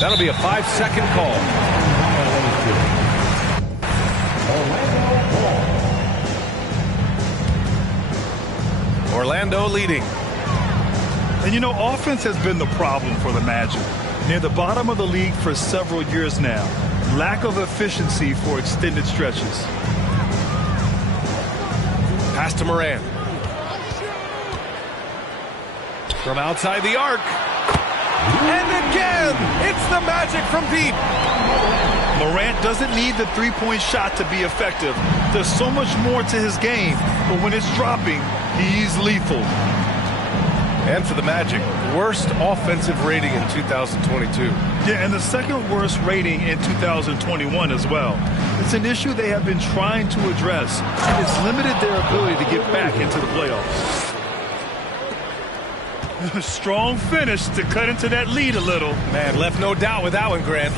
That'll be a 5-second call. Orlando leading. And you know, offense has been the problem for the Magic. Near the bottom of the league for several years now. Lack of efficiency for extended stretches. Pass to Morant. From outside the arc. And again, it's the Magic from deep. Morant doesn't need the three-point shot to be effective. There's so much more to his game, but when it's dropping, he's lethal. And for the Magic, worst offensive rating in 2022. Yeah, and the second worst rating in 2021 as well. It's an issue they have been trying to address. It's limited their ability to get back into the playoffs. Strong finish to cut into that lead a little. Man, left no doubt with that one, Grant.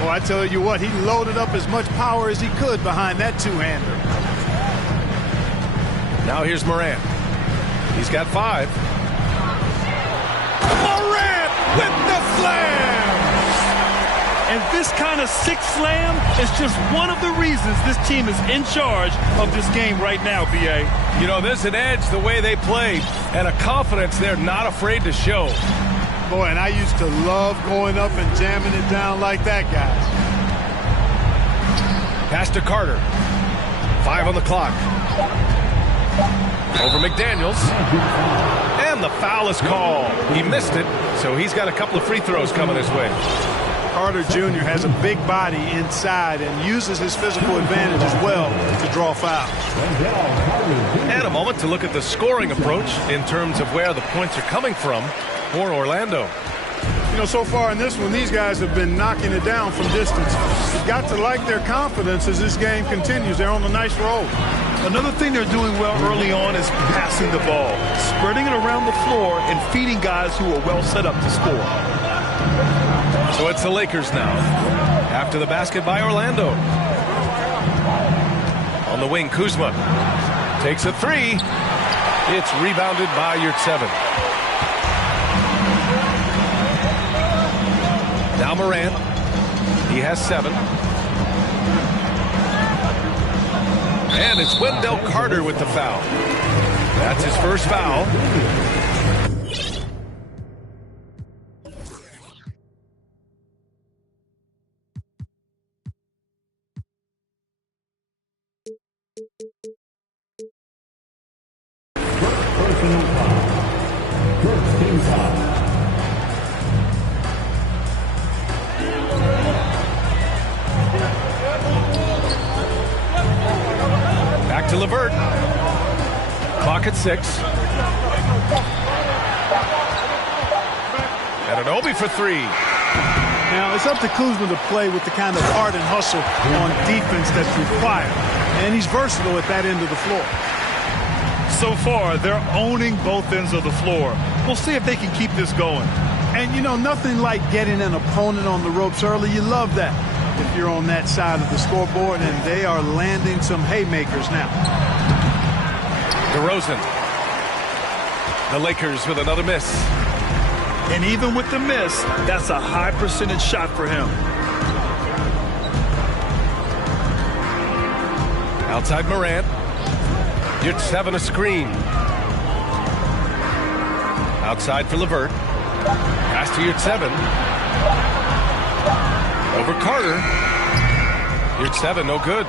Oh, I tell you what, he loaded up as much power as he could behind that two-hander. Now here's Morant. He's got 5. Morant with the slam! And this kind of sick slam is just one of the reasons this team is in charge of this game right now, B.A. You know, there's an edge the way they play and a confidence they're not afraid to show. Boy, and I used to love going up and jamming it down like that, guys. Pass to Carter. 5 on the clock. Over McDaniels. And the foul is called. He missed it, so he's got a couple of free throws coming his way. Carter Jr. has a big body inside and uses his physical advantage as well to draw fouls. And a moment to look at the scoring approach in terms of where the points are coming from for Orlando. You know, so far in this one, these guys have been knocking it down from distance. You've got to like their confidence as this game continues. They're on a nice roll. Another thing they're doing well early on is passing the ball, spreading it around the floor and feeding guys who are well set up to score. So it's the Lakers now. After the basket by Orlando. On the wing, Kuzma takes a 3. It's rebounded by Yurtseven. Now Morant. He has 7. And it's Wendell Carter with the foul. That's his first foul. Back to LeVert. Clock at 6. And an Obi for 3. Now, it's up to Kuzma to play with the kind of heart and hustle on defense that's required. And he's versatile at that end of the floor. So far, they're owning both ends of the floor. We'll see if they can keep this going. And, you know, nothing like getting an opponent on the ropes early. You love that if you're on that side of the scoreboard, and they are landing some haymakers now. DeRozan. The Lakers with another miss. And even with the miss, that's a high percentage shot for him. Outside Morant. Yurtseven a screen. Outside for LeVert. Pass to Yurtseven. Over Carter. Yurtseven, no good.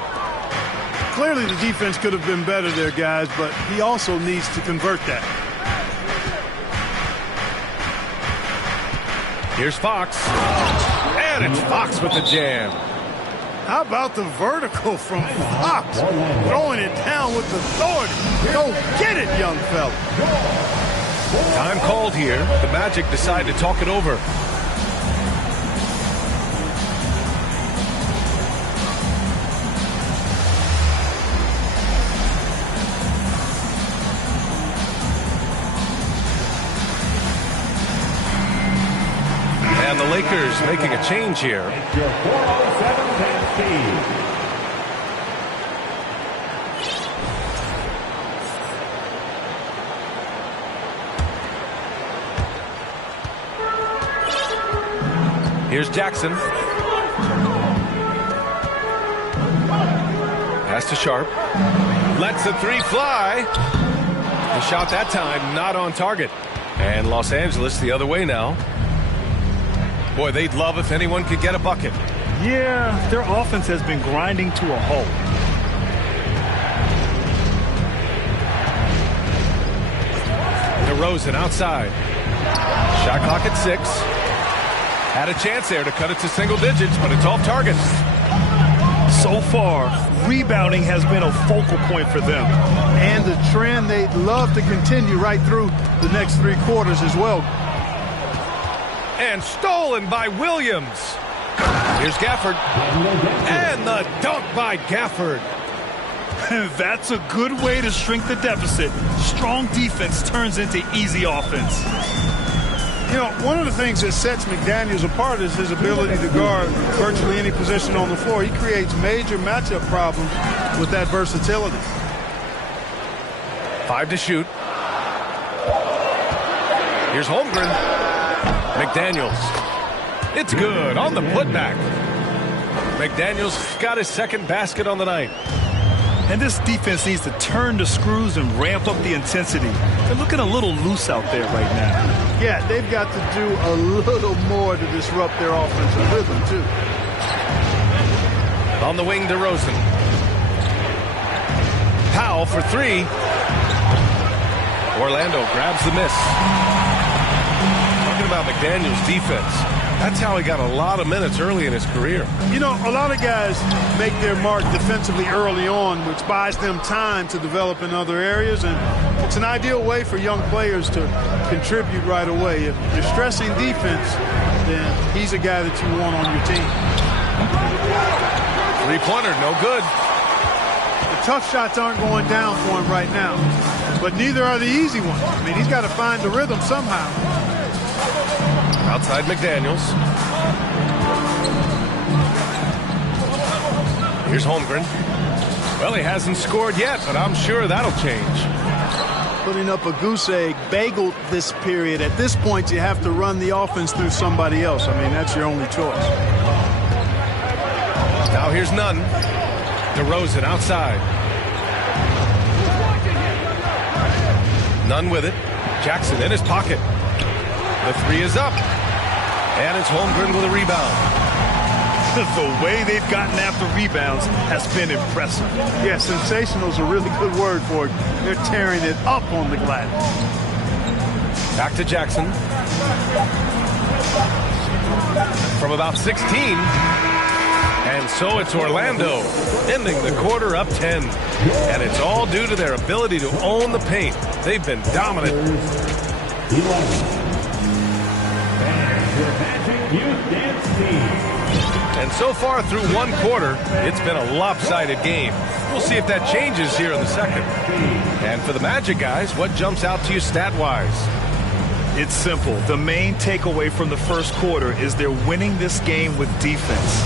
Clearly the defense could have been better there, guys, but he also needs to convert that. Here's Fox. And it's Fox with the jam. How about the vertical from Fox? Throwing it down with authority. Go get it, young fella. Time called here. The Magic decide to talk it over. And the Lakers making a change here. Your 407 Steve. Here's Jackson. Pass to Sharp. Lets the three fly. The shot that time not on target. And Los Angeles the other way now. Boy, they'd love if anyone could get a bucket. Yeah, their offense has been grinding to a halt. DeRozan outside. Shot clock at 6. Had a chance there to cut it to single digits, but it's off target. So far, rebounding has been a focal point for them. And the trend they'd love to continue right through the next 3 quarters as well. And stolen by Williams. Here's Gafford. And the dunk by Gafford. That's a good way to shrink the deficit. Strong defense turns into easy offense. You know, one of the things that sets McDaniels apart is his ability to guard virtually any position on the floor. He creates major matchup problems with that versatility. 5 to shoot. Here's Holmgren. McDaniels. It's good on the putback. McDaniels got his second basket on the night. And this defense needs to turn the screws and ramp up the intensity. They're looking a little loose out there right now. Yeah, they've got to do a little more to disrupt their offensive rhythm, too. On the wing, DeRozan. Powell for 3. Orlando grabs the miss. Talking about McDaniels' defense. That's how he got a lot of minutes early in his career. You know, a lot of guys make their mark defensively early on, which buys them time to develop in other areas, and it's an ideal way for young players to contribute right away. If you're stressing defense, then he's a guy that you want on your team. 3-pointer, no good. The tough shots aren't going down for him right now, but neither are the easy ones. I mean, he's got to find the rhythm somehow. Outside McDaniels. Here's Holmgren. Well, he hasn't scored yet, but I'm sure that'll change. Putting up a goose egg, bageled this period. At this point, you have to run the offense through somebody else. I mean, that's your only choice. Now here's Nunn. DeRozan outside. Nunn with it. Jackson in his pocket. The 3 is up. And it's Holmgren with a rebound. The way they've gotten after rebounds has been impressive. Yeah, sensational is a really good word for it. They're tearing it up on the glass. Back to Jackson. From about 16. And so it's Orlando, ending the quarter up 10. And it's all due to their ability to own the paint. They've been dominant. 11. And so far through 1 quarter, it's been a lopsided game. We'll see if that changes here in the second. And for the Magic guys, what jumps out to you stat-wise? It's simple. The main takeaway from the first quarter is they're winning this game with defense.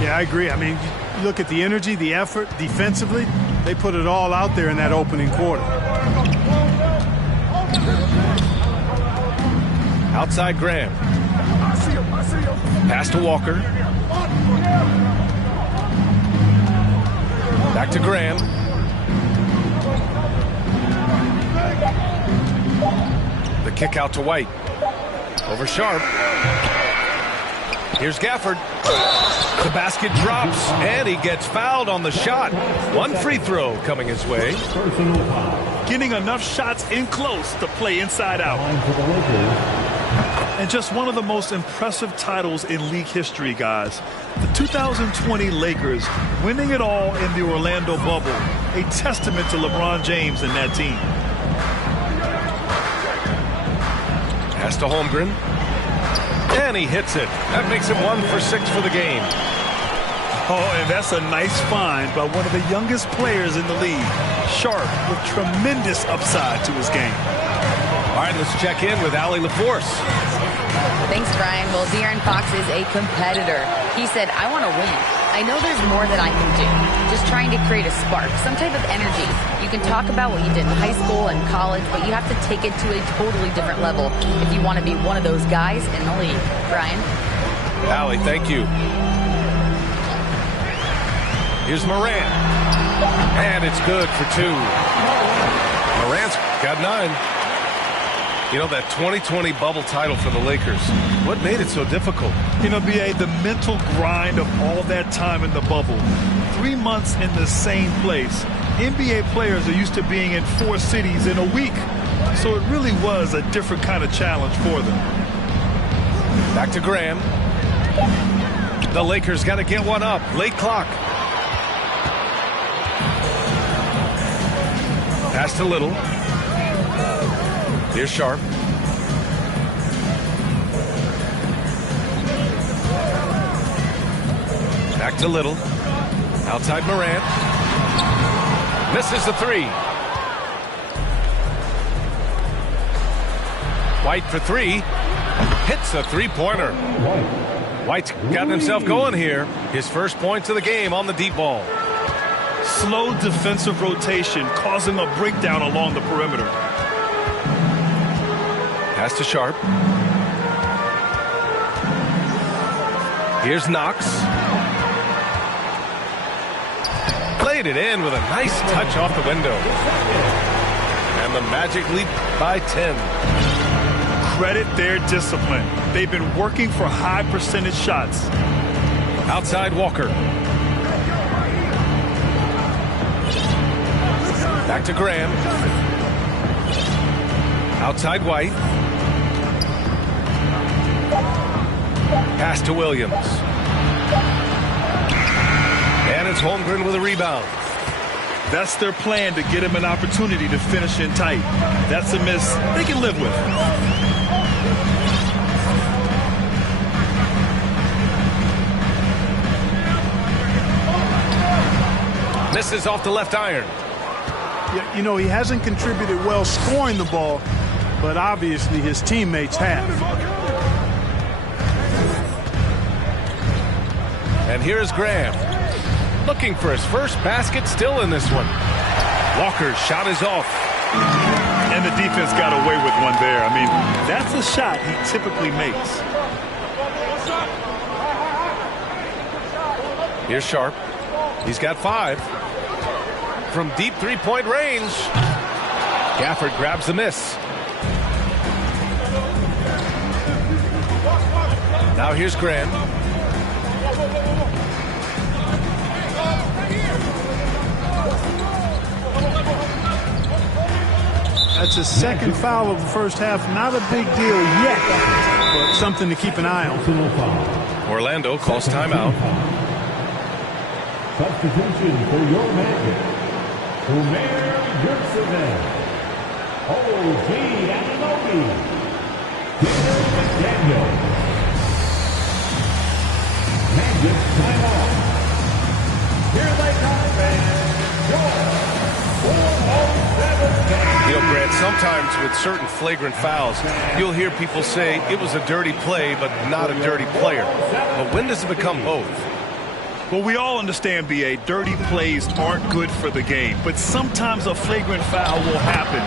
Yeah, I agree. I mean, you look at the energy, the effort, defensively, they put it all out there in that opening quarter. Outside Graham. Pass to Walker. Back to Graham. The kick out to White. Over Sharp. Here's Gafford. The basket drops, and he gets fouled on the shot. 1 free throw coming his way. Getting enough shots in close to play inside out. And just one of the most impressive titles in league history, guys. The 2020 Lakers winning it all in the Orlando bubble. A testament to LeBron James and that team. Pass to Holmgren. And he hits it. That makes him 1 for 6 for the game. Oh, and that's a nice find by one of the youngest players in the league. Sharp with tremendous upside to his game. All right, let's check in with Allie LaForce. Thanks, Brian. Well, De'Aaron Fox is a competitor. He said, I want to win. I know there's more that I can do. Just trying to create a spark, some type of energy. You can talk about what you did in high school and college, but you have to take it to a totally different level if you want to be one of those guys in the league. Brian? Allie, thank you. Here's Morant. And it's good for 2. Morant's got 9. You know, that 2020 bubble title for the Lakers, what made it so difficult? You know, B.A., the mental grind of all that time in the bubble. 3 months in the same place. NBA players are used to being in 4 cities in a week. So it really was a different kind of challenge for them. Back to Graham. The Lakers got to get one up. Late clock. Pass to Little. Here's Sharp. Back to Little. Outside Morant. Misses the 3. White for 3. Hits a 3-pointer. White's gotten himself going here. His first points of the game on the deep ball. Slow defensive rotation causing a breakdown along the perimeter. Pass to Sharp. Here's Knox. Played it in with a nice touch off the window. And the Magic lead by 10. Credit their discipline. They've been working for high percentage shots. Outside Walker. Back to Graham. Outside White. Pass to Williams. And it's Holmgren with a rebound. That's their plan, to get him an opportunity to finish in tight. That's a miss they can live with. Misses off the left iron. You know, he hasn't contributed well scoring the ball, but obviously his teammates have. And here's Graham. Looking for his first basket, still in this one. Walker's shot is off. And the defense got away with one there. I mean, that's a shot he typically makes. Here's Sharp. He's got 5. From deep 3-point range. Gafford grabs the miss. Now here's Graham. That's his second foul of the first half. Not a big deal yet, but something to keep an eye on. Orlando calls timeout. Substitution for your Magic. Omer Yurtseven. O.G. Anunoby. Peter McDaniel. Magic timeout. Here they come, and your 407. You know, Grant, sometimes with certain flagrant fouls, you'll hear people say it was a dirty play, but not a dirty player. But when does it become both? Well, we all understand, B.A., dirty plays aren't good for the game, but sometimes a flagrant foul will happen.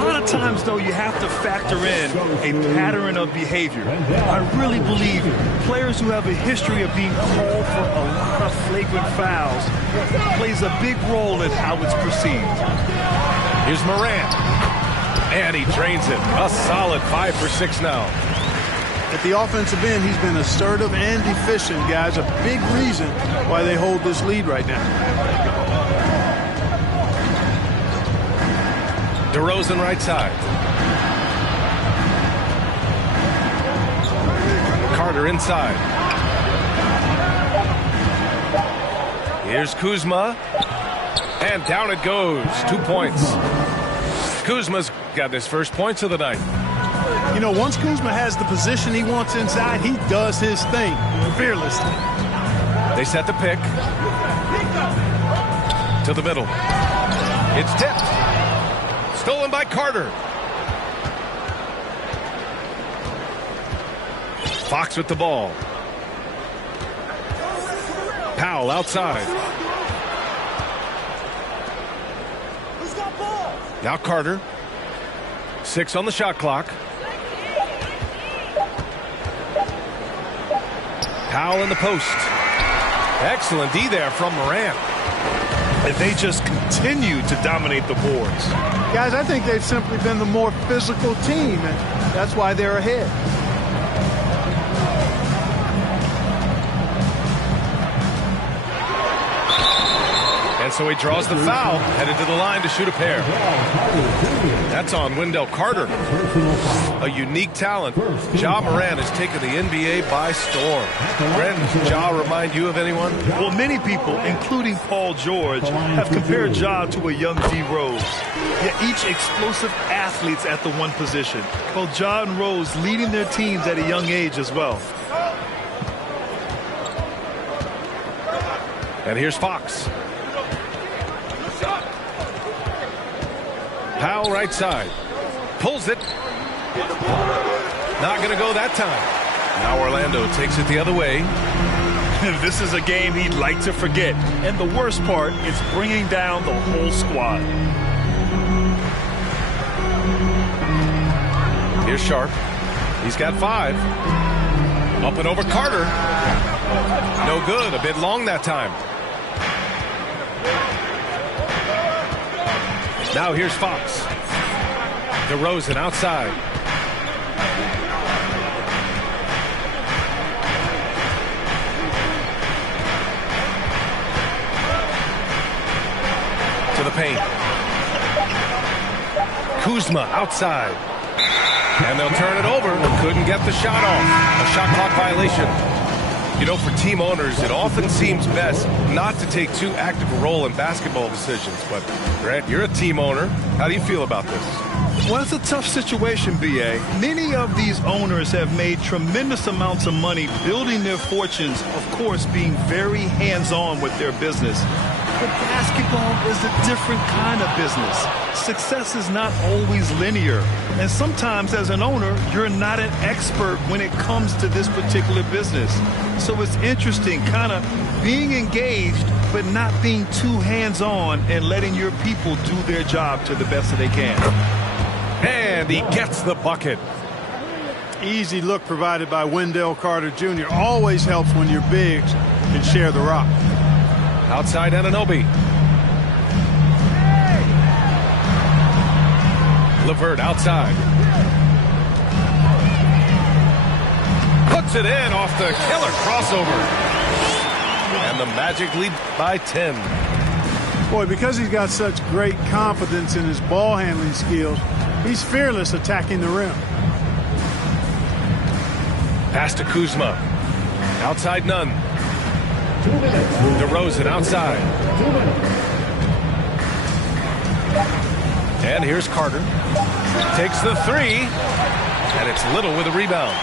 A lot of times, though, you have to factor in a pattern of behavior. I really believe players who have a history of being called for a lot of flagrant fouls plays a big role in how it's perceived. Here's Morant. And he drains it. A solid 5 for 6 now. At the offensive end, he's been assertive and efficient, guys. A big reason why they hold this lead right now. DeRozan right side. Carter inside. Here's Kuzma. And down it goes. 2 points. Kuzma's got his first points of the night. You know, once Kuzma has the position he wants inside, he does his thing fearlessly. They set the pick. To the middle. It's tipped. Stolen by Carter. Fox with the ball. Powell outside. Now Carter. 6 on the shot clock. Powell in the post. Excellent D there from Morant. And they just continue to dominate the boards. Guys, I think they've simply been the more physical team, and that's why they're ahead. And so he draws the foul, headed to the line to shoot a pair. That's on Wendell Carter. A unique talent. Ja Morant has taken the NBA by storm. Brent, does Ja remind you of anyone? Well, many people, including Paul George, have compared Ja to a young D. Rose. Yet each explosive athletes at the one position. Both Ja and Rose leading their teams at a young age as well. And here's Fox. Powell right side. Pulls it. Not going to go that time. Now Orlando takes it the other way. This is a game he'd like to forget. And the worst part is bringing down the whole squad. Here's Sharp. He's got 5. Up and over Carter. No good. A bit long that time. Now here's Fox. DeRozan outside. To the paint. Kuzma outside. And they'll turn it over. Couldn't get the shot off. A shot clock violation. You know, for team owners, it often seems best not to take too active a role in basketball decisions. But, Grant, you're a team owner. How do you feel about this? Well, it's a tough situation, B.A. Many of these owners have made tremendous amounts of money building their fortunes, of course, being very hands-on with their business. But basketball is a different kind of business. Success is not always linear. And sometimes as an owner, you're not an expert when it comes to this particular business. So it's interesting kind of being engaged, but not being too hands-on and letting your people do their job to the best that they can. And he gets the bucket. Easy look provided by Wendell Carter Jr. Always helps when your bigs can share the rock. Outside Anunoby. LeVert outside. Puts it in off the killer crossover. And the Magic lead by 10. Boy, because he's got such great confidence in his ball handling skills, he's fearless attacking the rim. Pass to Kuzma. Outside Nunn. DeRozan outside. And here's Carter. Takes the 3. And it's Little with a rebound.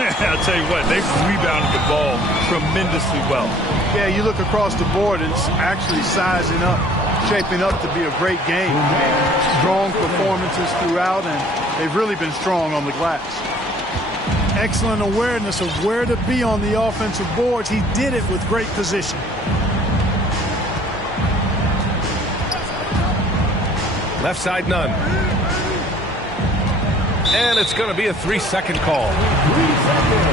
I'll tell you what, they've rebounded the ball tremendously well. Yeah, you look across the board, it's actually sizing up, shaping up to be a great game. Strong performances throughout, and they've really been strong on the glass. Excellent awareness of where to be on the offensive boards. He did it with great position. Left side Nunn. And it's going to be a 3-second call.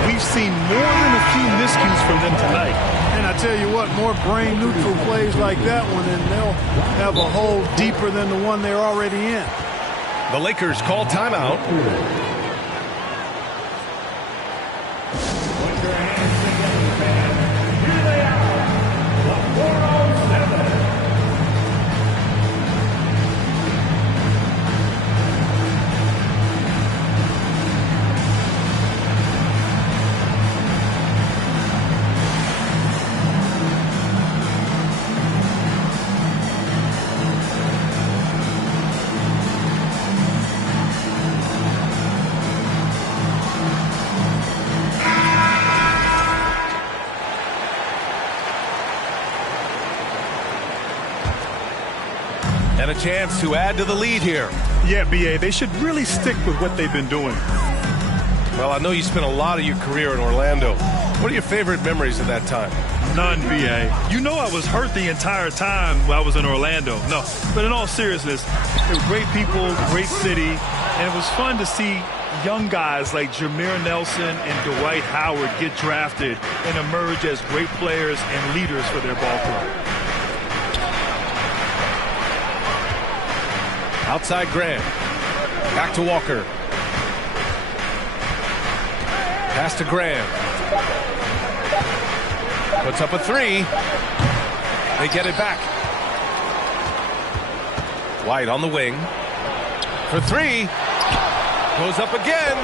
We've seen more than a few miscues from them tonight. And I tell you what, more brain-neutral plays like that one, and they'll have a hole deeper than the one they're already in. The Lakers call timeout. And a chance to add to the lead here. Yeah, B.A., they should really stick with what they've been doing. Well, I know you spent a lot of your career in Orlando. What are your favorite memories of that time? None, B.A. You know I was hurt the entire time while I was in Orlando. No, but in all seriousness, they were great people, great city, and it was fun to see young guys like Jameer Nelson and Dwight Howard get drafted and emerge as great players and leaders for their ball club. Outside Graham. Back to Walker. Pass to Graham. Puts up a three. They get it back. White on the wing. For three. Goes up again.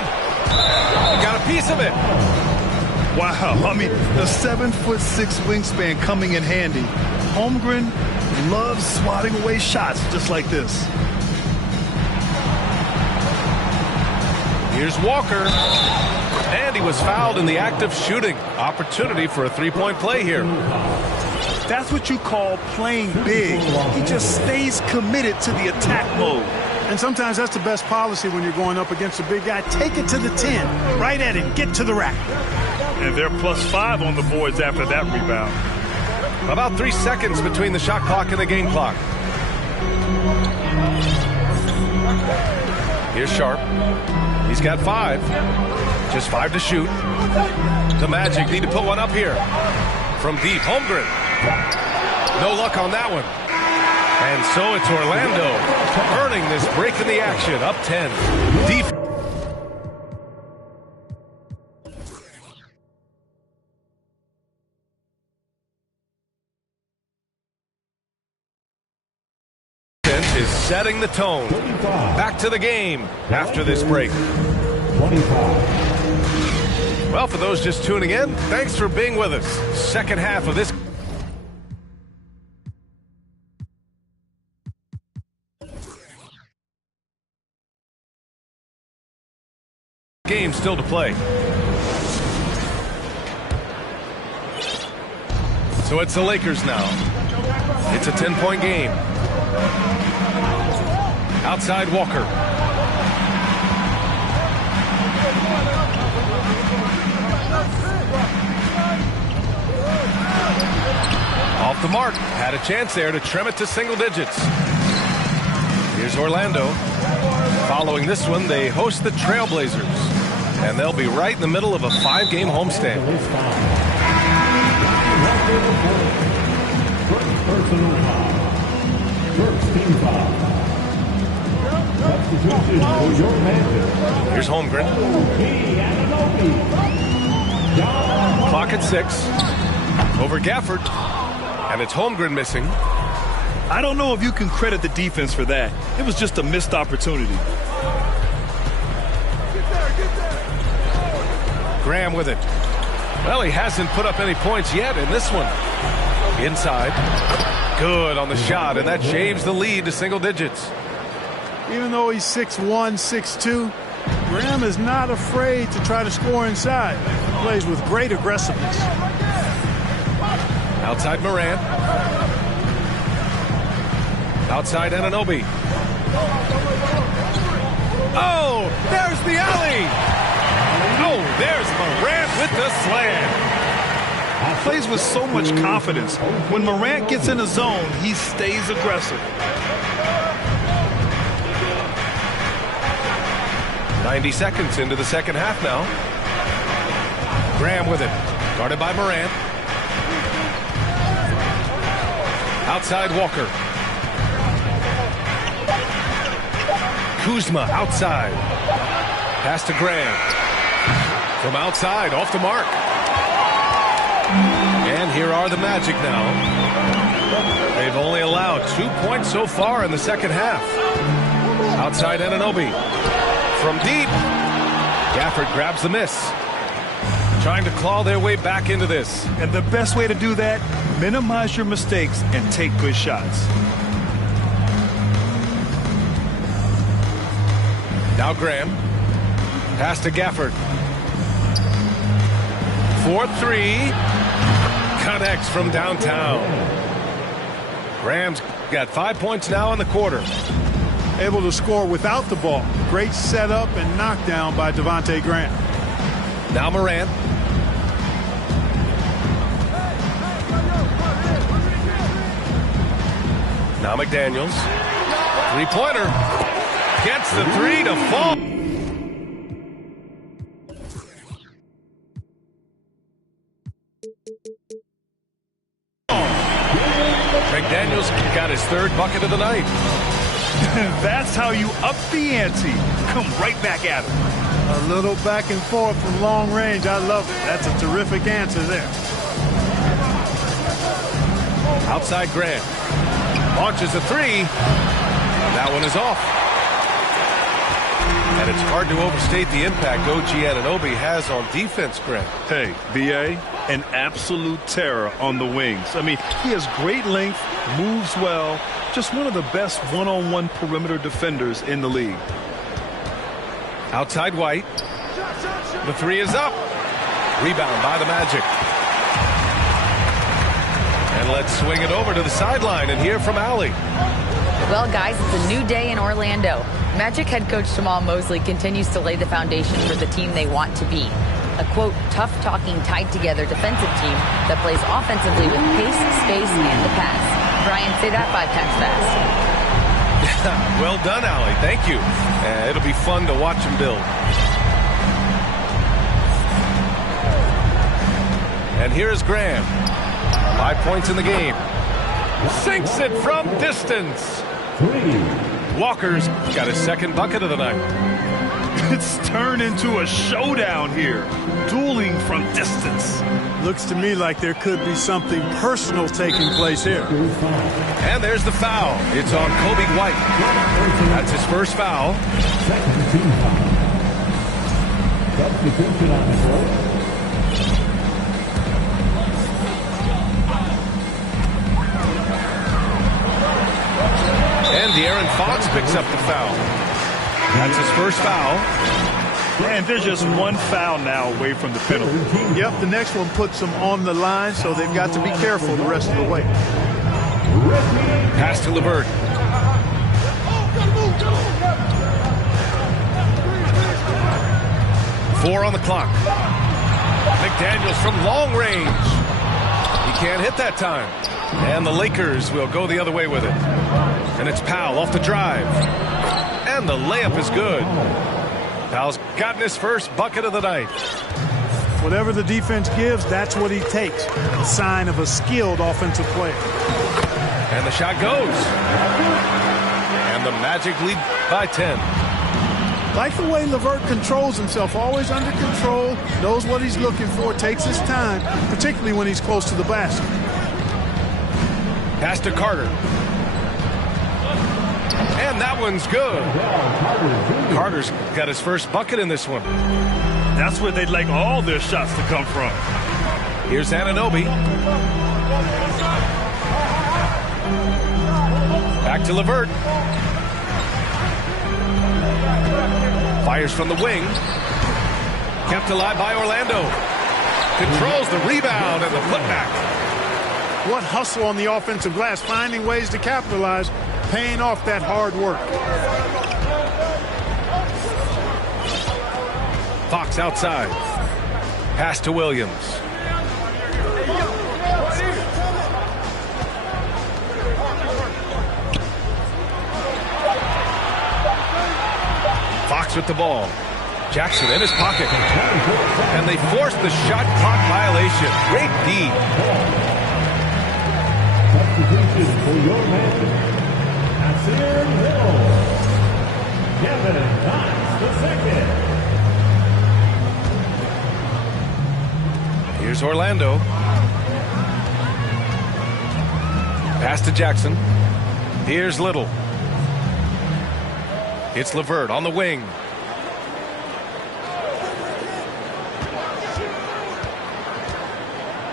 Got a piece of it. Wow, I mean, the 7'6" wingspan coming in handy. Holmgren loves swatting away shots just like this. Here's Walker. And he was fouled in the act of shooting. Opportunity for a three-point play here. That's what you call playing big. He just stays committed to the attack mode. And sometimes that's the best policy when you're going up against a big guy. Take it to the 10. Right at him. Get to the rack. And they're +5 on the boards after that rebound. About 3 seconds between the shot clock and the game clock. Here's Sharp. He's got 5. Just 5 to shoot. The Magic need to put one up here. From deep, Holmgren. No luck on that one. And so it's Orlando earning this break in the action. Up 10. Defense is setting the tone. Back to the game after this break. 25. Well, for those just tuning in, thanks for being with us. Second half of this game still to play. So it's the Lakers now. It's a 10-point game. Outside Walker. Off the mark. Had a chance there to trim it to single digits. Here's Orlando. Following this one, they host the Trailblazers. And they'll be right in the middle of a 5-game homestand. First personal foul. First team foul. Substitution for your Magic. Here's Holmgren. Clock at 6. Over Gafford. And it's Holmgren missing. I don't know if you can credit the defense for that. It was just a missed opportunity. Graham with it. Well, he hasn't put up any points yet in this one. Inside. Good on the shot, and that shaves the lead to single digits. Even though he's 6'1", 6'2", Graham is not afraid to try to score inside. He plays with great aggressiveness. Outside Morant. Outside Anunoby. Oh, there's the alley. Oh, there's Morant with the slam. He plays with so much confidence. When Morant gets in a zone, he stays aggressive. 90 seconds into the second half now. Graham with it. Guarded by Morant. Outside Walker. Kuzma outside. Pass to Graham. From outside, off the mark. And here are the Magic now. They've only allowed 2 points so far in the second half. Outside Anunoby. From deep. Gafford grabs the miss. Trying to claw their way back into this. And the best way to do that, minimize your mistakes and take good shots. Now Graham. Pass to Gafford. 4-3. Connects from downtown. Graham's got 5 points now in the quarter. Able to score without the ball. Great setup and knockdown by Devontae Graham. Now Morant. Now McDaniels. Three-pointer. Gets the three to fall. third bucket of the night. That's how you up the ante. Come right back at him. A little back and forth from long range. I love it. That's a terrific answer there. Outside Grant. Launches a three. That one is off. And it's hard to overstate the impact OG Anunoby has on defense, Grant. Hey, B.A., an absolute terror on the wings. I mean, he has great length, moves well, just one of the best one-on-one perimeter defenders in the league. Outside White. The three is up. Rebound by the Magic. And let's swing it over to the sideline and hear from Allie. Well, guys, it's a new day in Orlando. Magic head coach Jamal Mosley continues to lay the foundation for the team they want to be. A, quote, tough-talking, tied-together defensive team that plays offensively with pace, space, and the pass. Brian, say that 5 times fast. Well done, Allie. Thank you. It'll be fun to watch him build. And here's Graham. 5 points in the game. Sinks it from distance. Walker's got his second bucket of the night. It's turned into a showdown here. Dueling from distance. Looks to me like there could be something personal taking place here. And there's the foul. It's on Kobe White. That's his first foul. Second team foul. Substitution on the court. And De'Aaron Fox picks up the foul. That's his first foul. And they're just one foul now away from the penalty. Yep, the next one puts them on the line, so they've got to be careful the rest of the way. Pass to LeVert. Four on the clock. McDaniels from long range. He can't hit that time. And the Lakers will go the other way with it. And it's Powell off the drive. And the layup is good. Powell's gotten his first bucket of the night. Whatever the defense gives, that's what he takes. A sign of a skilled offensive player. And the shot goes. And the Magic lead by 10. Like the way LeVert controls himself, always under control, knows what he's looking for, takes his time, particularly when he's close to the basket. Pass to Carter. And that one's good. Carter's got his first bucket in this one. That's where they'd like all their shots to come from. Here's Anunoby. Back to LeVert. Fires from the wing. Kept alive by Orlando. Controls the rebound and the putback. What hustle on the offensive glass, finding ways to capitalize, paying off that hard work. Fox outside. Pass to Williams. Fox with the ball. Jackson in his pocket. And they force the shot clock violation. Great D. Substitution for your man. Nasir Little. Kevin Knox the second. Here's Orlando. Pass to Jackson. Here's Little. It's LeVert on the wing.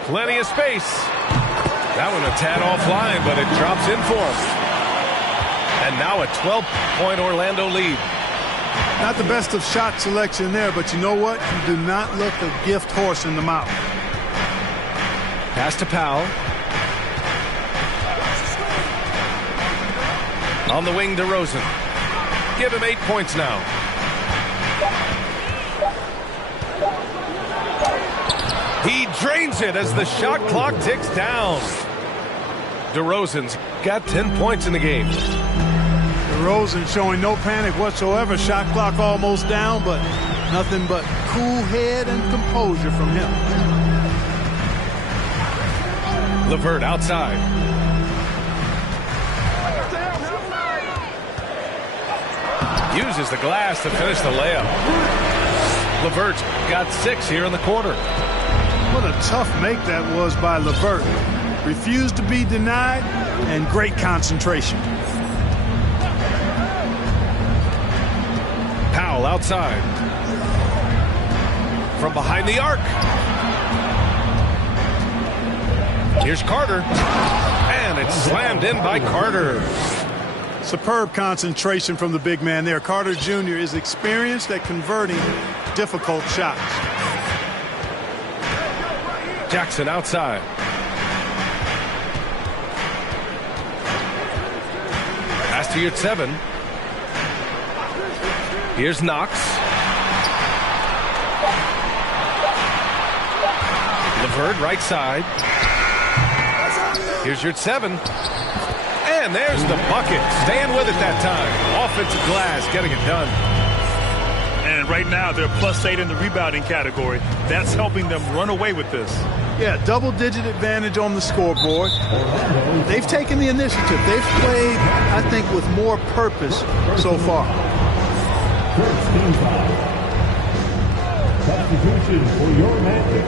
Plenty of space. That one a tad offline, but it drops in for him. And now a 12-point Orlando lead. Not the best of shot selection there, but you know what? You do not look a gift horse in the mouth. Pass to Powell. On the wing, DeRozan. Give him 8 points now. He drains it as the shot clock ticks down. DeRozan's got 10 points in the game. DeRozan showing no panic whatsoever. Shot clock almost down, but nothing but cool head and composure from him. LeVert outside. Uses the glass to finish the layup. LeVert's got 6 here in the quarter. What a tough make that was by LeVert. Refused to be denied, and great concentration. Powell outside. From behind the arc. Here's Carter. And it's slammed in by Carter. Superb concentration from the big man there. Carter Jr. is experienced at converting difficult shots. Jackson outside. Pass to Yurtseven. Here's Knox. LeVert right side. Here's Yurtseven. And there's the bucket. Staying with it that time. Offensive glass getting it done. And right now they're +8 in the rebounding category. That's helping them run away with this. Yeah, double-digit advantage on the scoreboard. They've taken the initiative. They've played, I think, with more purpose so far. First team foul. Substitution for your Magic.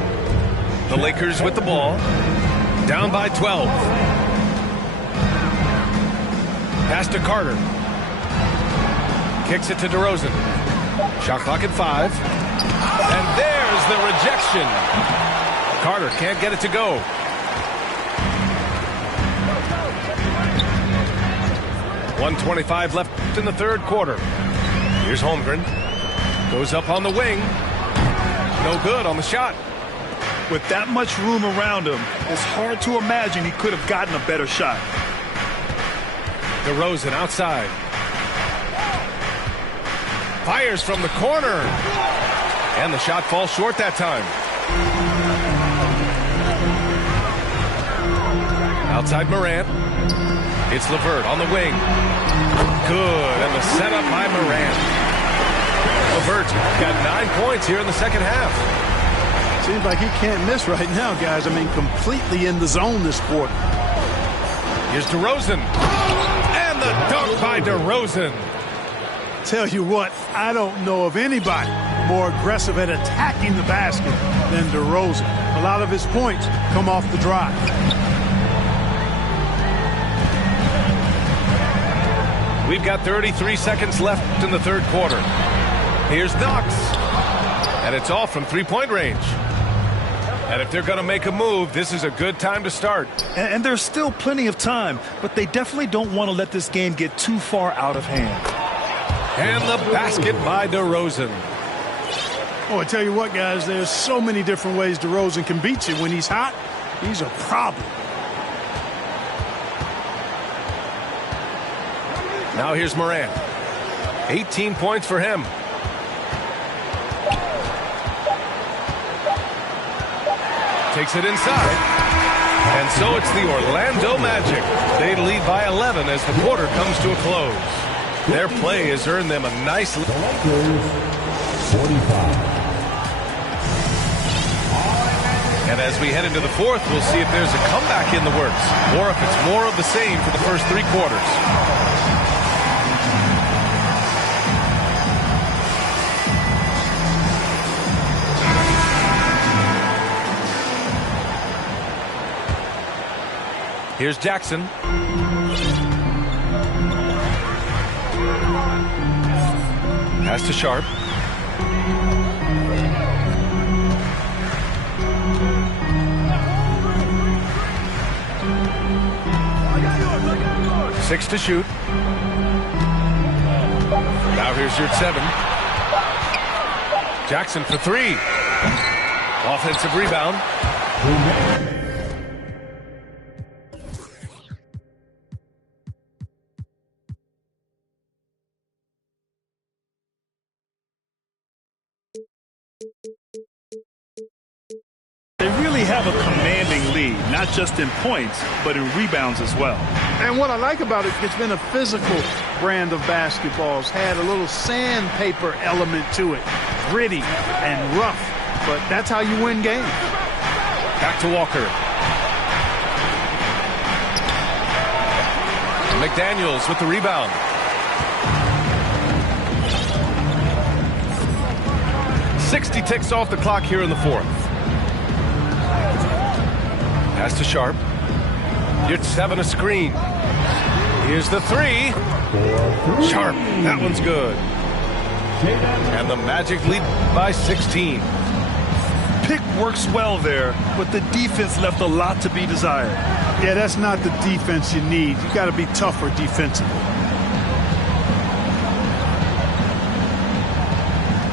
The Lakers with the ball. Down by 12. Pass to Carter. Kicks it to DeRozan. Shot clock at 5. And there's the rejection. Carter can't get it to go. .125 left in the third quarter. Here's Holmgren. Goes up on the wing. No good on the shot. With that much room around him, it's hard to imagine he could have gotten a better shot. DeRozan outside. Fires from the corner. And the shot falls short that time. Outside Morant. It's LeVert on the wing. Good. And the setup by Morant. LeVert got 9 points here in the second half. Seems like he can't miss right now, guys. I mean, completely in the zone this quarter. Here's DeRozan. And the dunk by DeRozan. Tell you what, I don't know of anybody more aggressive at attacking the basket than DeRozan. A lot of his points come off the drive. We've got 33 seconds left in the third quarter. Here's Knox. And it's all from three-point range. And if they're going to make a move, this is a good time to start. And there's still plenty of time, but they definitely don't want to let this game get too far out of hand. And the basket by DeRozan. Oh, I tell you what, guys, there's so many different ways DeRozan can beat you. When he's hot, he's a problem. Now here's Morant. 18 points for him. Takes it inside. And so it's the Orlando Magic. They lead by 11 as the quarter comes to a close. Their play has earned them a nice lead. 45. And as we head into the fourth, we'll see if there's a comeback in the works or if it's more of the same for the first 3 quarters. Here's Jackson. Pass to Sharp. Six to shoot. Now here's Yurtseven. Jackson for 3. Offensive rebound. They really have a commanding lead, not just in points, but in rebounds as well. And what I like about it, it's been a physical brand of basketball. It's had a little sandpaper element to it. Gritty and rough, but that's how you win games. Back to Walker. McDaniels with the rebound. 60 ticks off the clock here in the fourth. Pass to Sharp. You're 7 a screen. Here's the 3. Sharp. That one's good. And the Magic lead by 16. Pick works well there, but the defense left a lot to be desired. Yeah, that's not the defense you need. You got to be tougher defensively.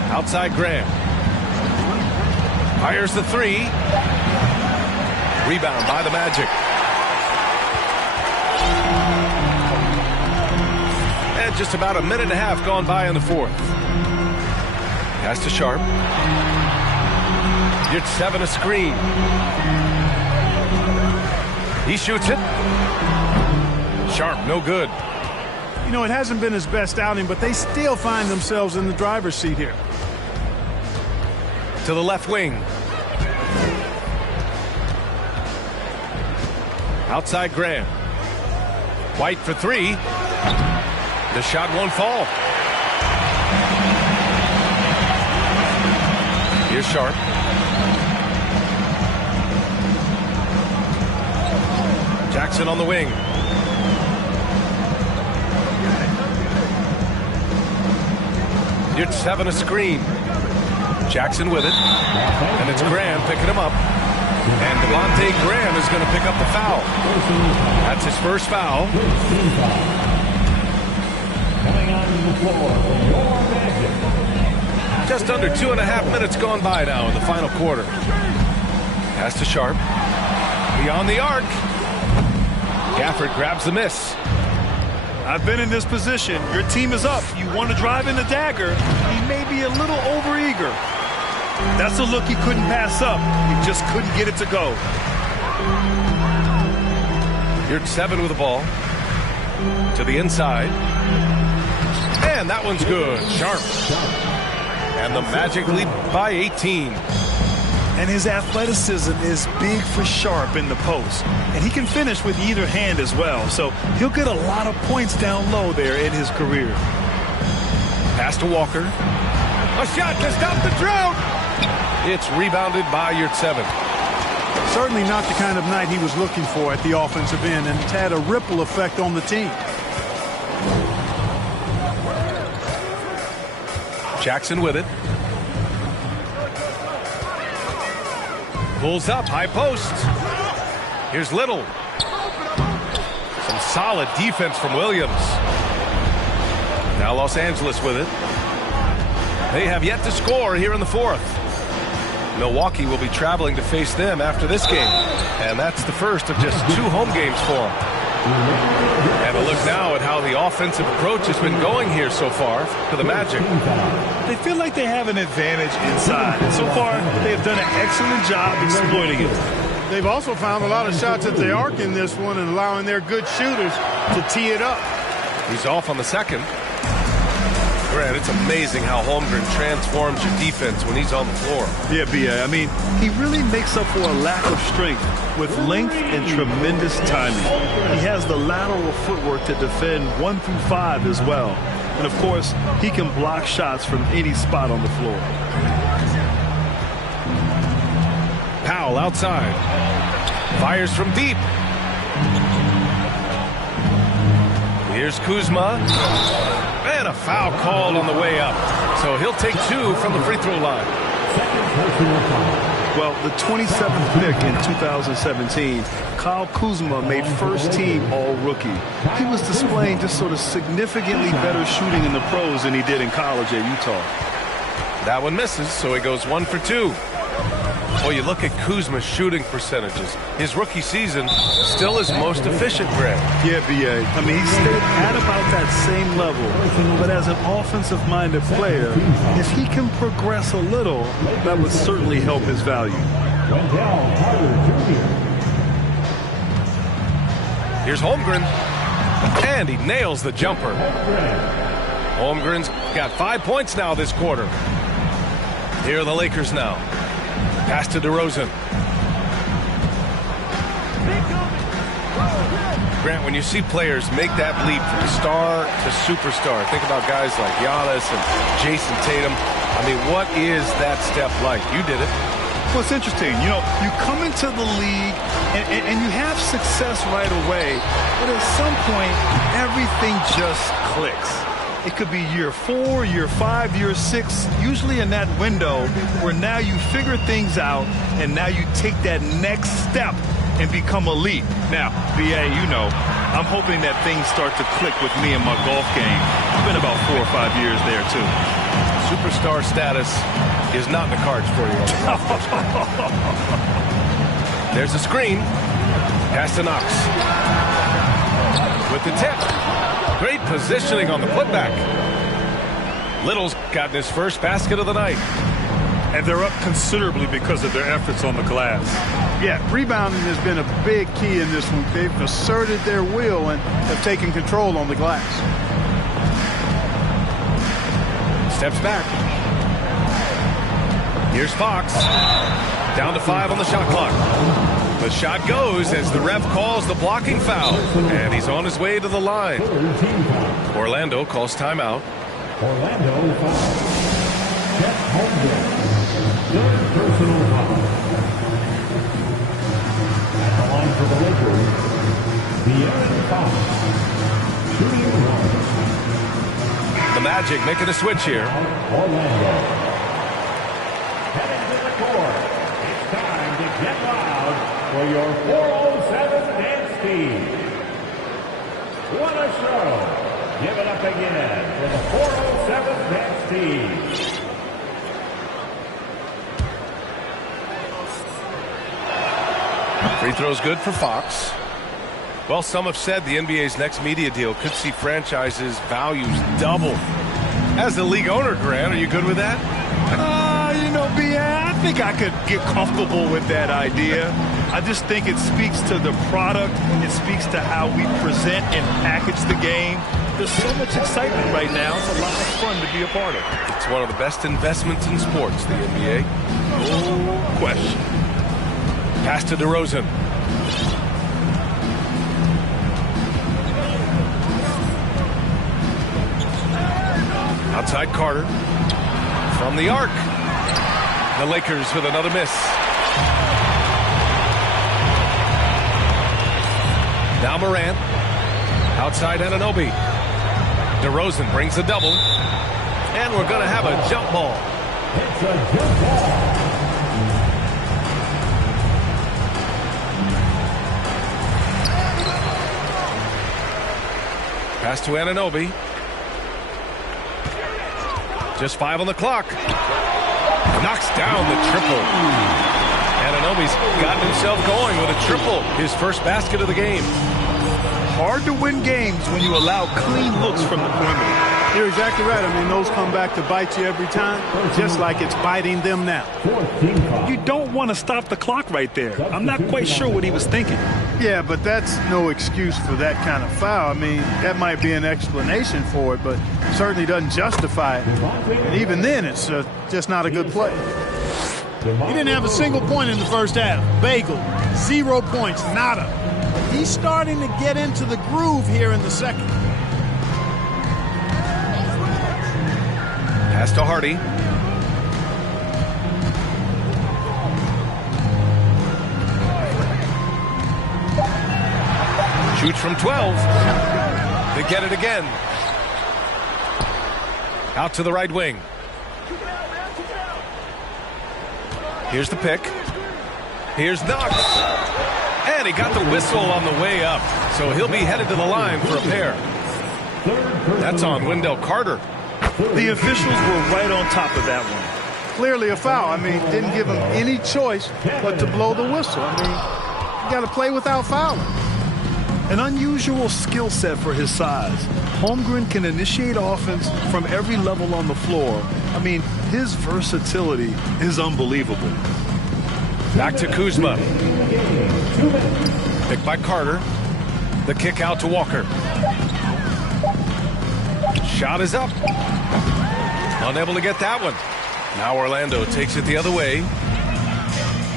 Outside Graham. Fires the 3. Rebound by the Magic. And just about a minute and a half gone by in the fourth. Pass to Sharp. You're 7 a screen. He shoots it. Sharp, no good. You know, it hasn't been his best outing, but they still find themselves in the driver's seat here. To the left wing. Outside Graham. White for 3. The shot won't fall. Here's Sharp. Jackson on the wing. You're 7 a screen. Jackson with it. And it's Graham picking him up. And Devontae Graham is going to pick up the foul. That's his first foul. Coming on the floor for your Magic. Just under 2.5 minutes gone by now in the final quarter. Pass to Sharp. Beyond the arc. Gafford grabs the miss. I've been in this position. Your team is up. You want to drive in the dagger. He may be a little overeager. That's a look he couldn't pass up. He just couldn't get it to go. You're 7 with the ball. To the inside. And that one's good. Sharp. And the Magic lead by 18. And his athleticism is big for Sharp in the post. And he can finish with either hand as well. So he'll get a lot of points down low there in his career. Pass to Walker. A shot to stop the drought. It's rebounded by Yurt 7. Certainly not the kind of night he was looking for at the offensive end, and it's had a ripple effect on the team. Jackson with it. Pulls up, high post. Here's Little. Some solid defense from Williams. Now Los Angeles with it. They have yet to score here in the fourth. Milwaukee will be traveling to face them after this game. And that's the first of just 2 home games for them. And a look now at how the offensive approach has been going here so far for the Magic. They feel like they have an advantage inside. And so far, they have done an excellent job exploiting it. They've also found a lot of shots at the arc in this one and allowing their good shooters to tee it up. He's off on the second. Grant, it's amazing how Holmgren transforms your defense when he's on the floor. Yeah, B.A. I mean, he really makes up for a lack of strength with length and tremendous timing. He has the lateral footwork to defend 1 through 5 as well. And, of course, he can block shots from any spot on the floor. Powell outside. Fires from deep. Here's Kuzma. And a foul called on the way up. So he'll take 2 from the free throw line. Well, the 27th pick in 2017, Kyle Kuzma made first team all-rookie. He was displaying just sort of significantly better shooting in the pros than he did in college at Utah. That one misses, so he goes 1 for 2. Well, you look at Kuzma's shooting percentages. His rookie season still his most efficient, Grant. Yeah, B.A. I mean, he stayed at about that same level. But as an offensive-minded player, if he can progress a little, that would certainly help his value. Here's Holmgren. And he nails the jumper. Holmgren's got 5 points now this quarter. Here are the Lakers now. Pass to DeRozan. Grant, when you see players make that leap from star to superstar, think about guys like Giannis and Jason Tatum. I mean, what is that step like? You did it. Well, it's interesting. You know, you come into the league and you have success right away, but at some point, everything just clicks. It could be year 4, year 5, year 6, usually in that window where now you figure things out and now you take that next step and become elite. Now, BA, you know, I'm hoping that things start to click with me in my golf game. It's been about 4 or 5 years there, too. Superstar status is not in the cards for you. There's a screen. Pass to Knox. With the tip. Great positioning on the putback. Little's gotten his first basket of the night. And they're up considerably because of their efforts on the glass. Yeah, rebounding has been a big key in this one. They've asserted their will and have taken control on the glass. Steps back. Here's Fox. Down to 5 on the shot clock. The shot goes as the ref calls the blocking foul. And he's on his way to the line. Orlando calls timeout. Orlando foul. Chet Holmgren. Third personal foul. At the line for the Lakers, De'Aaron Fox. Shooting guard. The Magic making a switch here. Orlando. Heading to the court. It's time to get loud for your 407 dance team. What a show. Give it up again for the 407 dance team. Free throw's good for Fox. Well, some have said the NBA's next media deal could see franchises' values double. As the league owner, Grant, are you good with that? You know, I think I could get comfortable with that idea. I just think it speaks to the product. It speaks to how we present and package the game. There's so much excitement right now. It's a lot of fun to be a part of. It's one of the best investments in sports, the NBA. No question. Pass to DeRozan. Outside Carter. From the arc. The Lakers with another miss. Now Morant. Outside Anunoby. DeRozan brings a double. And we're going to have a jump ball. It's a jump ball. Pass to Anunoby. Just 5 on the clock. Knocks down the triple. Anunoby's gotten himself going with a triple. His first basket of the game. Hard to win games when you allow clean looks from the perimeter. You're exactly right. I mean, those come back to bite you every time, just like it's biting them now. You don't want to stop the clock right there. I'm not quite sure what he was thinking. Yeah, but that's no excuse for that kind of foul. I mean, that might be an explanation for it, but certainly doesn't justify it. And even then, it's just not a good play. He didn't have a single point in the first half. Bagel, 0 points, nada. He's starting to get into the groove here in the second. Pass to Hardy. Shoots from 12. They get it again. Out to the right wing. Here's the pick. Here's Knox. And he got the whistle on the way up. So he'll be headed to the line for a pair. That's on Wendell Carter. The officials were right on top of that one. Clearly a foul. I mean, didn't give him any choice but to blow the whistle. I mean, you got to play without fouling. An unusual skill set for his size. Holmgren can initiate offense from every level on the floor. I mean, his versatility is unbelievable. Back to Kuzma. Picked by Carter. The kick out to Walker. Shot is up. Unable to get that one. Now Orlando takes it the other way.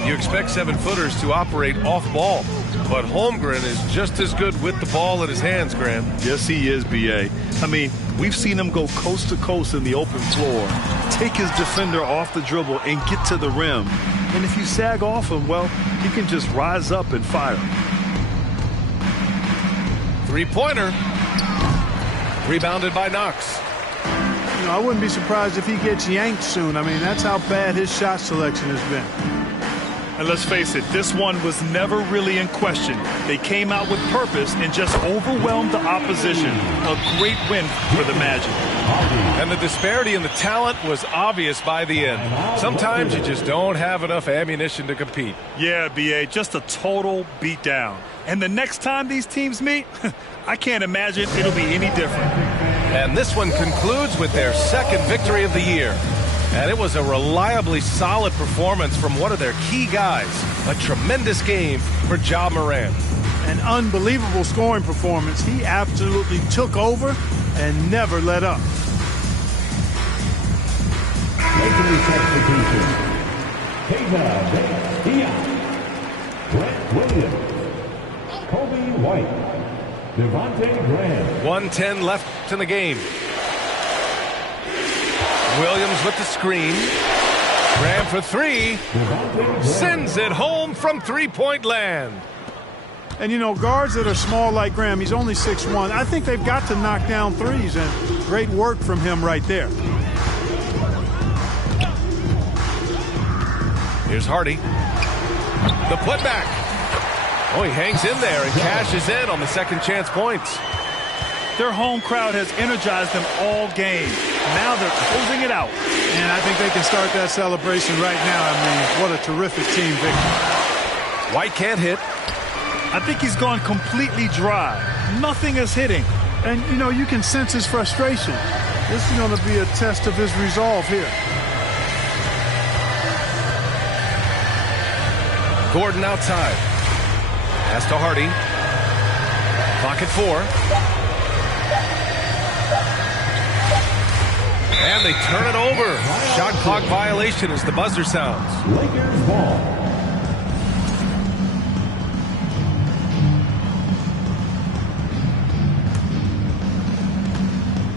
You expect 7-footers to operate off ball. But Holmgren is just as good with the ball in his hands, Graham. Yes, he is, B.A. I mean, we've seen him go coast to coast in the open floor, take his defender off the dribble and get to the rim. And if you sag off him, well, he can just rise up and fire. Three-pointer. Rebounded by Knox. You know, I wouldn't be surprised if he gets yanked soon. I mean, that's how bad his shot selection has been. And let's face it, this one was never really in question. They came out with purpose and just overwhelmed the opposition. A great win for the Magic. And the disparity in the talent was obvious by the end. Sometimes you just don't have enough ammunition to compete. Yeah, B.A., just a total beatdown. And the next time these teams meet, I can't imagine it'll be any different. And this one concludes with their second victory of the year. And it was a reliably solid performance from one of their key guys. A tremendous game for Ja Morant. An unbelievable scoring performance. He absolutely took over and never let up. Making the substitution. Kevin Diaz. Grant Williams. Kobe White. Devontae Graham. 1:10 left in the game. Williams with the screen. Graham for three. Sends it home from three-point land. And, you know, guards that are small like Graham, he's only 6'1". I think they've got to knock down threes, and great work from him right there. Here's Hardy. The putback. Oh, he hangs in there and cashes in on the second chance points. Their home crowd has energized them all game. Now they're closing it out. And I think they can start that celebration right now. I mean, what a terrific team victory. White can't hit. I think he's gone completely dry. Nothing is hitting. And, you know, you can sense his frustration. This is going to be a test of his resolve here. Gordon outside. Pass to Hardy. Clock at 4. And they turn it over. Shot clock violation as the buzzer sounds. Lakers ball.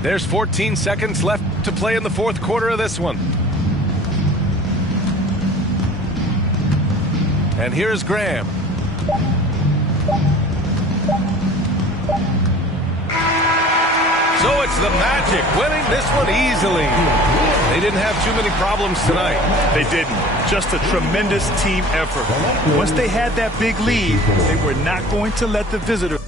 There's 14 seconds left to play in the fourth quarter of this one. And here's Graham. So it's the Magic winning this one easily. They didn't have too many problems tonight. They didn't. Just a tremendous team effort. Once they had that big lead, they were not going to let the visitors